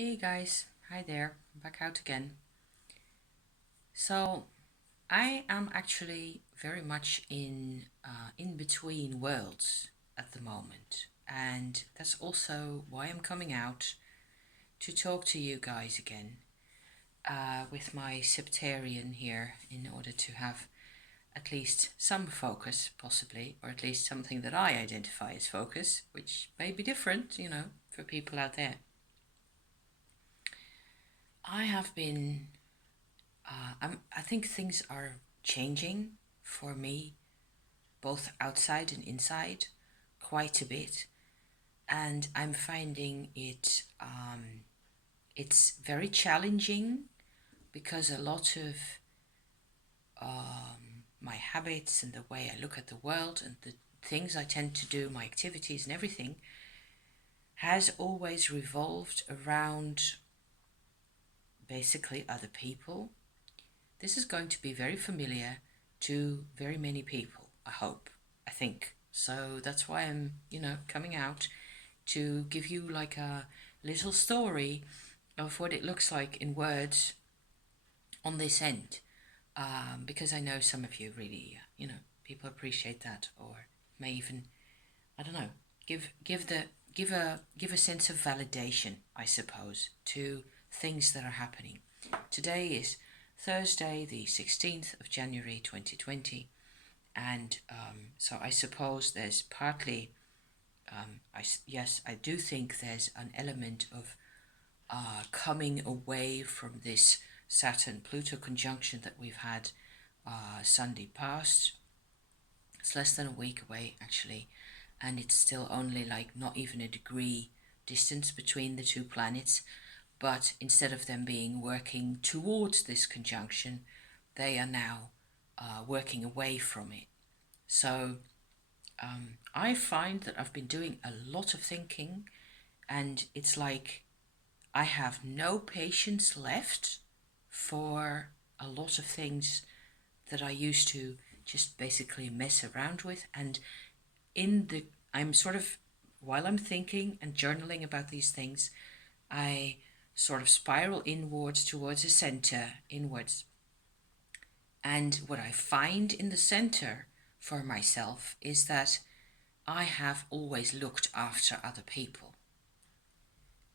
Hey guys, hi there, back out again. So I am actually very much in between worlds at the moment, and that's also why I'm coming out to talk to you guys again with my septarian here in order to have at least some focus, possibly, or at least something that I identify as focus, which may be different, for people out there. I have been I think things are changing for me, both outside and inside, quite a bit, and I'm finding it's very challenging because a lot of my habits and the way I look at the world and the things I tend to do, my activities and everything, has always revolved around basically other people. This is going to be very familiar to very many people, I hope, I think. So that's why I'm, coming out to give you like a little story of what it looks like in words on this end. Because I know some of you really, people appreciate that or may even, I don't know, give a sense of validation, I suppose, to things that are happening. Today is Thursday, the 16th of January 2020, and so I suppose there's partly, yes, I do think there's an element of coming away from this Saturn Pluto conjunction that we've had Sunday past. It's less than a week away, actually, and it's still only like not even a degree distance between the two planets. But instead of them being working towards this conjunction, they are now working away from it. So I find that I've been doing a lot of thinking, and it's like I have no patience left for a lot of things that I used to just basically mess around with. And I'm sort of, while I'm thinking and journaling about these things, I sort of spiral inwards towards the center, inwards. And what I find in the center for myself is that I have always looked after other people.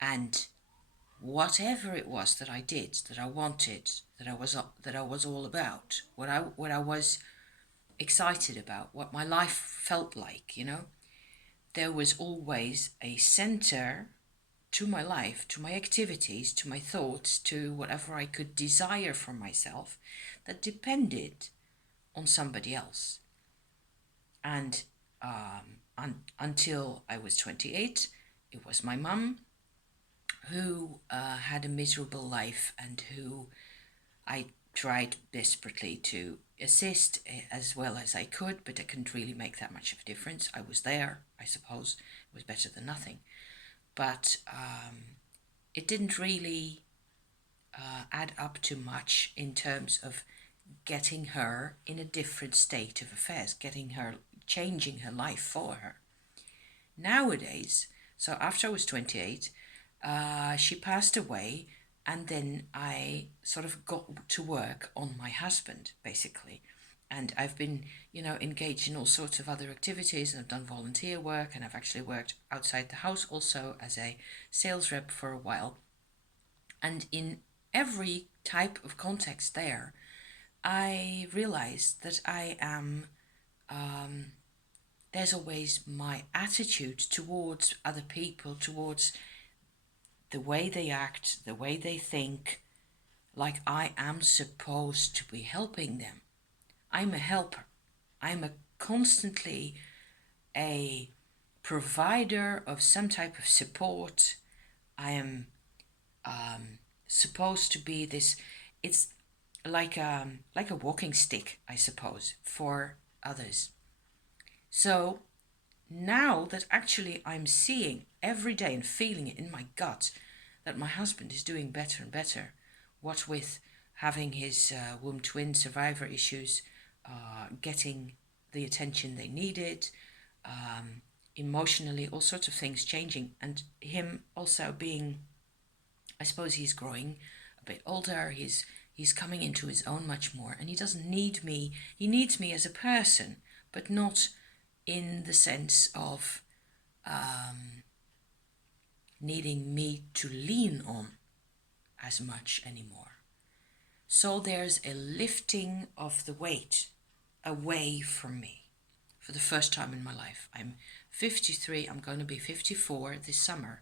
And whatever it was that I did, that I wanted, that I was all about, what I was excited about, what my life felt like, there was always a center to my life, to my activities, to my thoughts, to whatever I could desire for myself that depended on somebody else. And until I was 28, it was my mum who had a miserable life and who I tried desperately to assist as well as I could, but I couldn't really make that much of a difference. I was there, I suppose. It was better than nothing. But it didn't really add up to much in terms of getting her in a different state of affairs, changing her life for her. Nowadays, so after I was 28, she passed away, and then I sort of got to work on my husband, basically. And I've been, engaged in all sorts of other activities, and I've done volunteer work, and I've actually worked outside the house also as a sales rep for a while. And in every type of context there, I realized that there's always my attitude towards other people, towards the way they act, the way they think, like I am supposed to be helping them. I'm a helper. I'm a constantly a provider of some type of support. I am supposed to be this. It's like a walking stick, I suppose, for others. So now that actually I'm seeing every day and feeling it in my gut that my husband is doing better and better, what with having his womb twin survivor issues, getting the attention they needed, emotionally, all sorts of things changing, and him also being I suppose he's growing a bit older. He's coming into his own much more, and he doesn't need me. He needs me as a person, but not in the sense of needing me to lean on as much anymore. So there's a lifting of the weight away from me for the first time in my life. I'm 53, I'm going to be 54 this summer.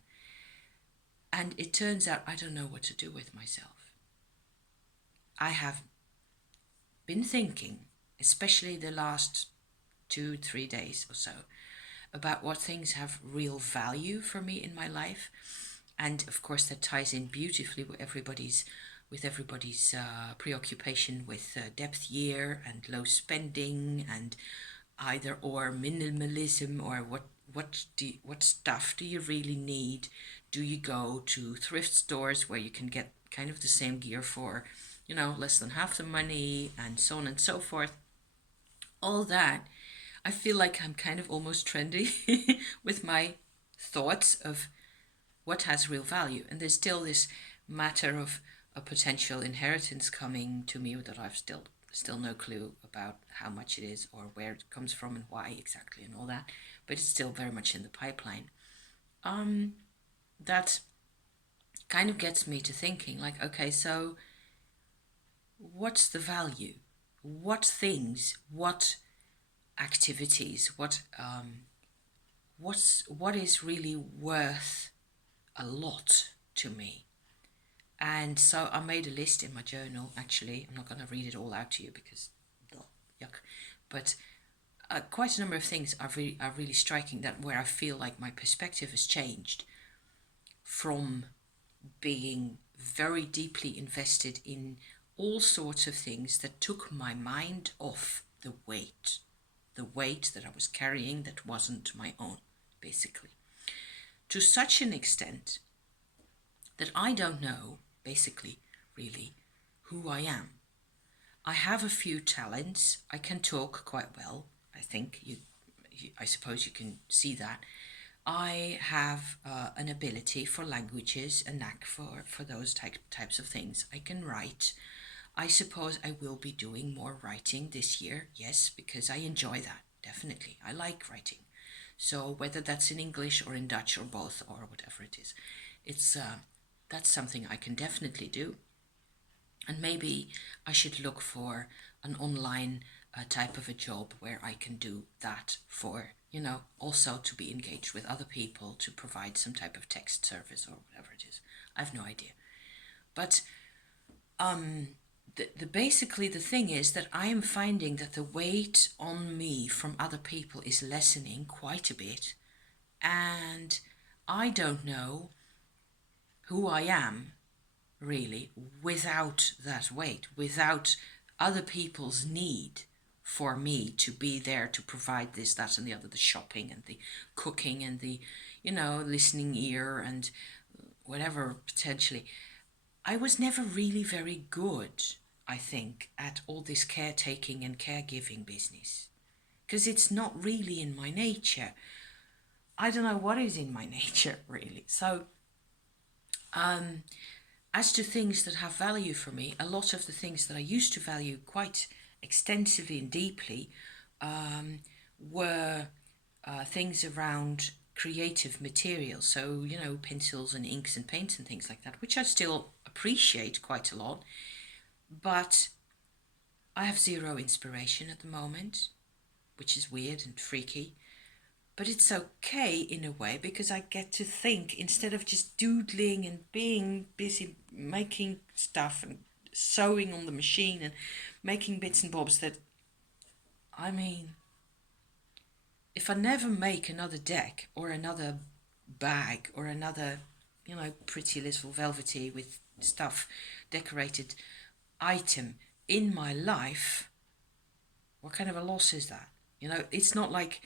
And it turns out I don't know what to do with myself. I have been thinking, especially the last 2-3 days or so, about what things have real value for me in my life. And of course that ties in beautifully with everybody's preoccupation with depth year and low spending and either or minimalism, or what stuff do you really need? Do you go to thrift stores where you can get kind of the same gear for, less than half the money, and so on and so forth? All that, I feel like I'm kind of almost trendy with my thoughts of what has real value. And there's still this matter of a potential inheritance coming to me that I've still no clue about how much it is or where it comes from and why exactly and all that. But it's still very much in the pipeline. That kind of gets me to thinking, like, okay, so what's the value? What things, what activities, what is really worth a lot to me? And so I made a list in my journal. Actually, I'm not going to read it all out to you because, oh, yuck. But quite a number of things are really striking, that where I feel like my perspective has changed from being very deeply invested in all sorts of things that took my mind off the weight that I was carrying that wasn't my own, basically. To such an extent that I don't know, basically, really, who I am. I have a few talents. I can talk quite well. I think I suppose you can see that. I have an ability for languages, a knack for those types of things. I can write. I suppose I will be doing more writing this year. Yes, because I enjoy that. Definitely. I like writing. So whether that's in English or in Dutch or both or whatever it is, it's that's something I can definitely do. And maybe I should look for an online type of a job where I can do that for, also to be engaged with other people, to provide some type of text service or whatever it is. I have no idea. But basically the thing is that I am finding that the weight on me from other people is lessening quite a bit. And I don't know who I am really without that weight, without other people's need for me to be there to provide this, that, and the other, the shopping and the cooking and the, listening ear and whatever potentially. I was never really very good, I think, at all this caretaking and caregiving business, because it's not really in my nature. I don't know what is in my nature, really. So, as to things that have value for me, a lot of the things that I used to value quite extensively and deeply were things around creative materials. So, pencils and inks and paints and things like that, which I still appreciate quite a lot. But I have zero inspiration at the moment, which is weird and freaky. But it's okay in a way, because I get to think instead of just doodling and being busy making stuff and sewing on the machine and making bits and bobs that, I mean, if I never make another deck or another bag or another, pretty little velvety with stuff decorated item in my life, what kind of a loss is that? It's not like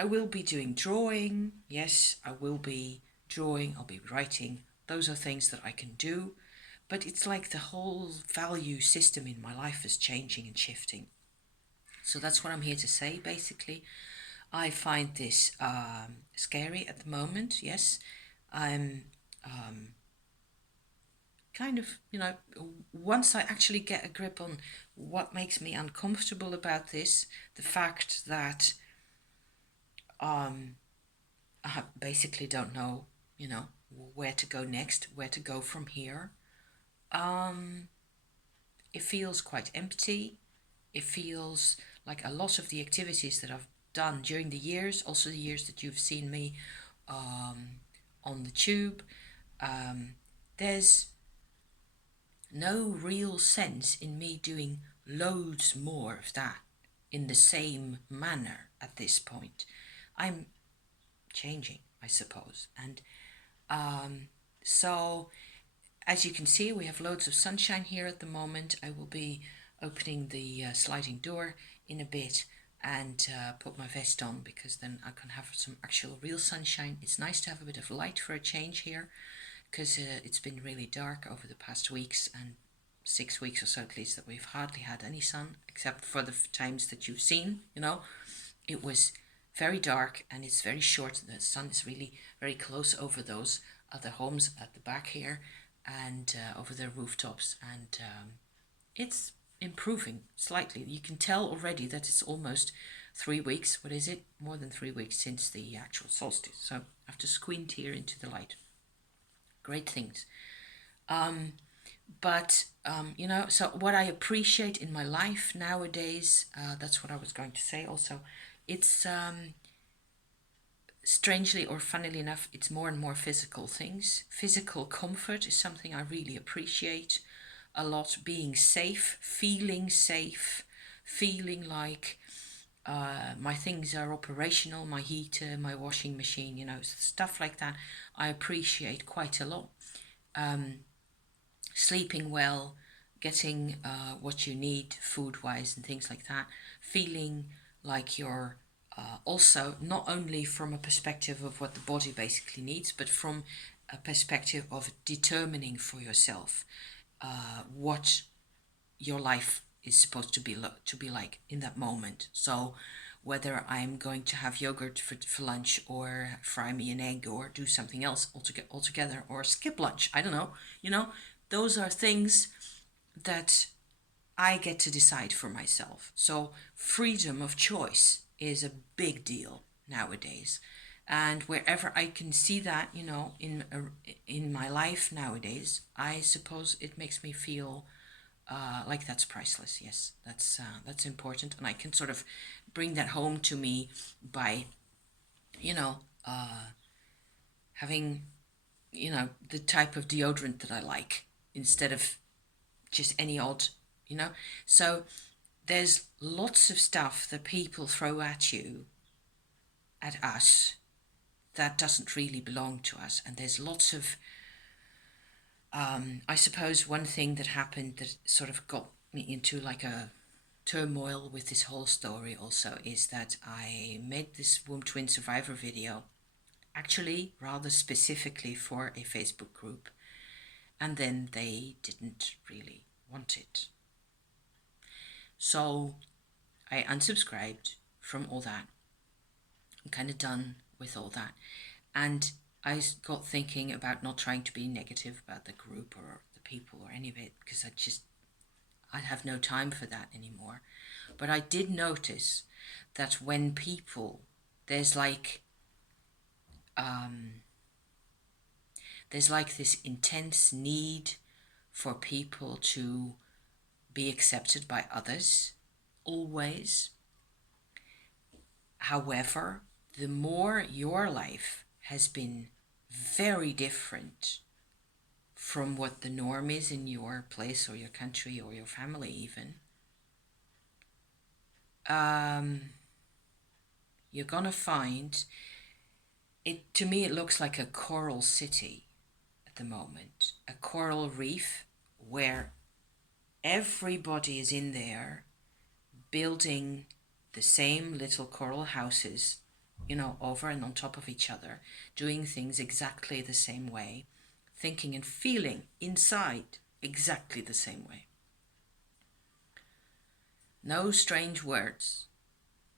I will be doing drawing. Yes, I will be drawing. I'll be writing. Those are things that I can do. But it's like the whole value system in my life is changing and shifting. So that's what I'm here to say, basically. I find this scary at the moment, yes. I'm kind of, once I actually get a grip on what makes me uncomfortable about this, the fact that I basically don't know, where to go next, where to go from here. It feels quite empty. It feels like a lot of the activities that I've done during the years, also the years that you've seen me on the tube, there's no real sense in me doing loads more of that in the same manner at this point. I'm changing, I suppose. And so, as you can see, we have loads of sunshine here at the moment. I will be opening the sliding door in a bit and put my vest on, because then I can have some actual real sunshine. It's nice to have a bit of light for a change here, because it's been really dark over the past weeks, and 6 weeks or so at least, that we've hardly had any sun, except for the times that you've seen. It was very dark, and it's very short. The sun is really very close over those other homes at the back here, and over the rooftops, and it's improving slightly. You can tell already that it's almost 3 weeks. What is it? More than 3 weeks since the actual solstice. So I have to squint here into the light. Great things. So what I appreciate in my life nowadays, that's what I was going to say also. It's strangely or funnily enough, it's more and more physical things. Physical comfort is something I really appreciate a lot. Being safe, feeling like my things are operational, my heater, my washing machine, stuff like that, I appreciate quite a lot. Sleeping well, getting what you need food-wise and things like that, feeling like you're also not only from a perspective of what the body basically needs, but from a perspective of determining for yourself what your life is supposed to be like in that moment. So whether I'm going to have yogurt for lunch, or fry me an egg, or do something else altogether, or skip lunch, I don't know, those are things that I get to decide for myself. So freedom of choice is a big deal nowadays. And wherever I can see that, in my life nowadays, I suppose it makes me feel like that's priceless. Yes, that's important, and I can sort of bring that home to me by, having, the type of deodorant that I like, instead of just any odd, So there's lots of stuff that people throw at us, that doesn't really belong to us. And there's lots of, I suppose one thing that happened that sort of got me into like a turmoil with this whole story also, is that I made this womb twin survivor video, actually rather specifically for a Facebook group, and then they didn't really want it. So I unsubscribed from all that. I'm kind of done with all that. And I got thinking about not trying to be negative about the group or the people or any of it, because I have no time for that anymore. But I did notice that when people, there's like this intense need for people to be accepted by others, always. However, the more your life has been very different from what the norm is in your place or your country or your family even, you're gonna find it. To me, it looks like a coral city at the moment, a coral reef where everybody is in there building the same little coral houses, over and on top of each other, doing things exactly the same way, thinking and feeling inside exactly the same way. No strange words,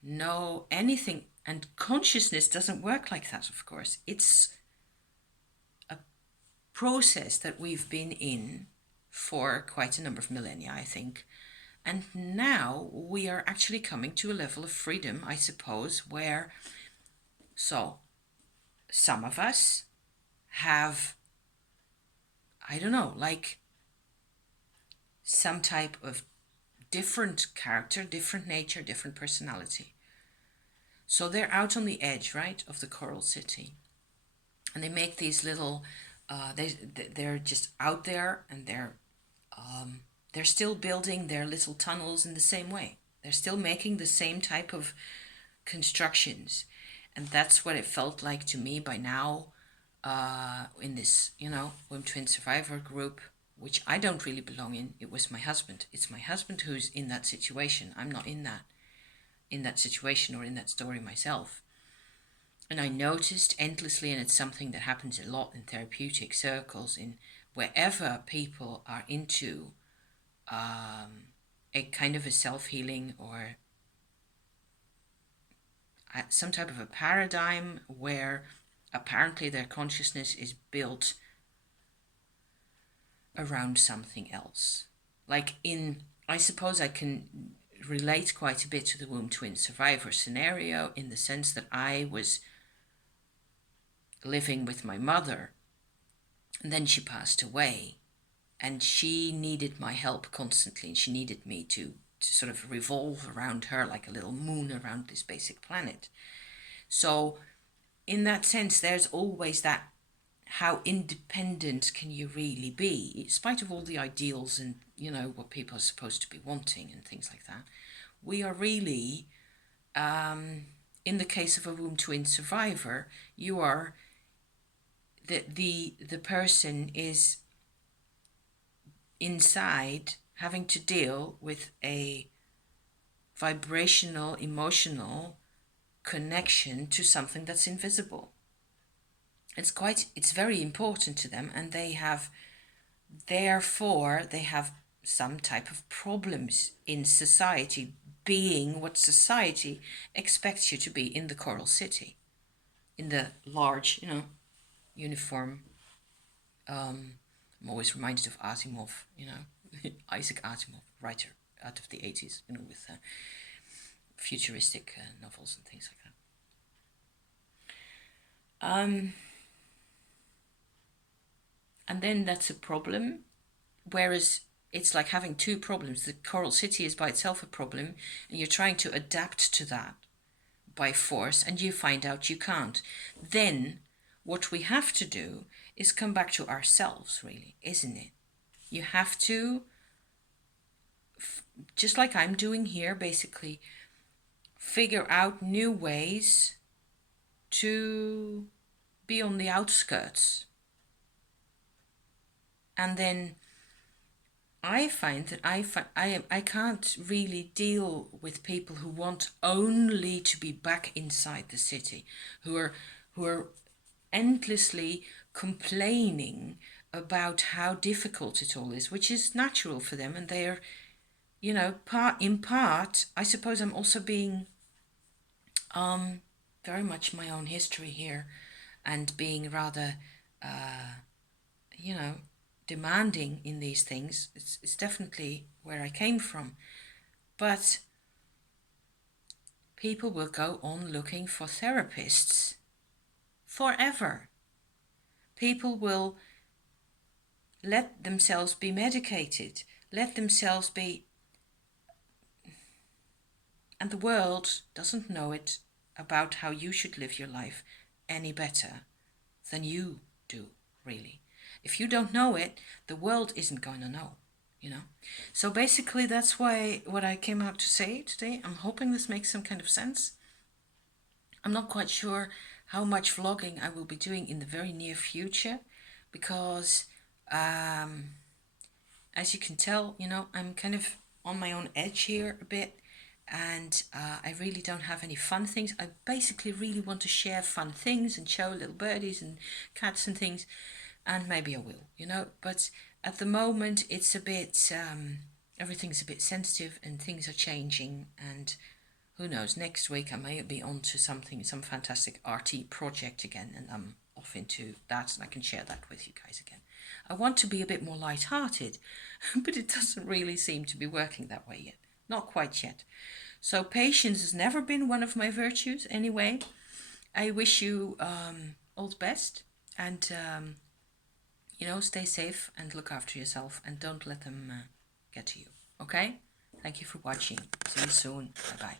no anything. And consciousness doesn't work like that, of course. It's a process that we've been in for quite a number of millennia, I think. And now we are actually coming to a level of freedom, I suppose, where, so some of us have, I don't know, like some type of different character, different nature, different personality. So they're out on the edge, right, of the coral city. And they make these little, they're just out there, and they're still building their little tunnels in the same way. They're still making the same type of constructions. And that's what it felt like to me by now, in this, Womb Twin Survivor group, which I don't really belong in. It was my husband. It's my husband who's in that situation. I'm not in that situation or in that story myself. And I noticed endlessly, and it's something that happens a lot in therapeutic circles, in wherever people are into a kind of a self-healing or some type of a paradigm where apparently their consciousness is built around something else. Like I suppose I can relate quite a bit to the womb twin survivor scenario, in the sense that I was living with my mother, and then she passed away, and she needed my help constantly, and she needed me to sort of revolve around her like a little moon around this basic planet. So in that sense, there's always that, how independent can you really be, in spite of all the ideals and, what people are supposed to be wanting and things like that. We are really, in the case of a womb twin survivor, you are, the person is inside having to deal with a vibrational, emotional connection to something that's invisible. It's very important to them, and they have some type of problems in society, being what society expects you to be in the coral city, in the large, uniform. I'm always reminded of Asimov, Isaac Asimov, writer out of the 80s, with futuristic novels and things like that. And then that's a problem, whereas it's like having two problems. The coral city is by itself a problem, and you're trying to adapt to that by force, and you find out you can't. Then what we have to do is come back to ourselves, really, isn't it? You have to, just like I'm doing here, basically figure out new ways to be on the outskirts. And then I find that I can't really deal with people who want only to be back inside the city, who are endlessly complaining about how difficult it all is, which is natural for them, and they're, in part, I suppose I'm also being very much my own history here, and being rather demanding in these things. It's definitely where I came from. But people will go on looking for therapists forever. People will let themselves be medicated, let themselves be, and the world doesn't know it about how you should live your life any better than you do, really. If you don't know it, the world isn't going to know, So basically, that's what I came out to say today. I'm hoping this makes some kind of sense. I'm not quite sure how much vlogging I will be doing in the very near future, because as you can tell, I'm kind of on my own edge here a bit, and I really don't have any fun things. I basically really want to share fun things and show little birdies and cats and things, and maybe I will, but at the moment it's a bit, everything's a bit sensitive and things are changing, and who knows, next week I may be on to some fantastic RT project again, and I'm off into that, and I can share that with you guys again. I want to be a bit more light-hearted, but it doesn't really seem to be working that way yet. Not quite yet. So patience has never been one of my virtues anyway. I wish you all the best, and stay safe and look after yourself, and don't let them get to you. Okay? Thank you for watching. See you soon. Bye bye.